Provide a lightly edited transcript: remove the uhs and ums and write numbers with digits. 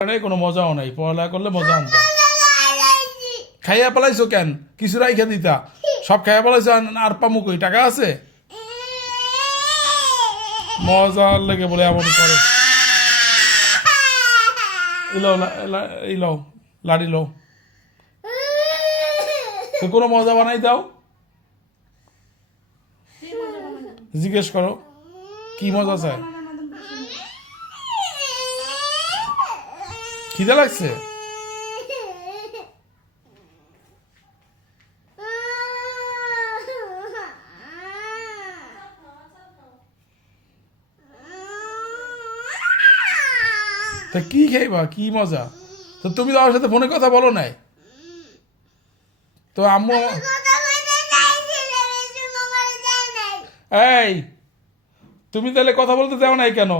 কোনো মজাও নাই, পড়ালেখা করলে মজা আনতাম। খাইয়া পালাইছো কেন? কিছু রাইখা দিতা, সব খাইয়া পালাইছো। আর পামু কই? টাকা আছে? মজার লেগে বলে এমন করে। এই লও লাড়ি লও, তো কোনো মজা বানাই দাও। জিজ্ঞেস করো কি মজা চায়। খিদে লাগছে? তা কি খাইবা? কি মজা? তো তুমি তো আমার সাথে ফোনে কথা বলো নাই, তো আম্মু এই তুমি তাহলে কথা বলতে দেও নাই কেন?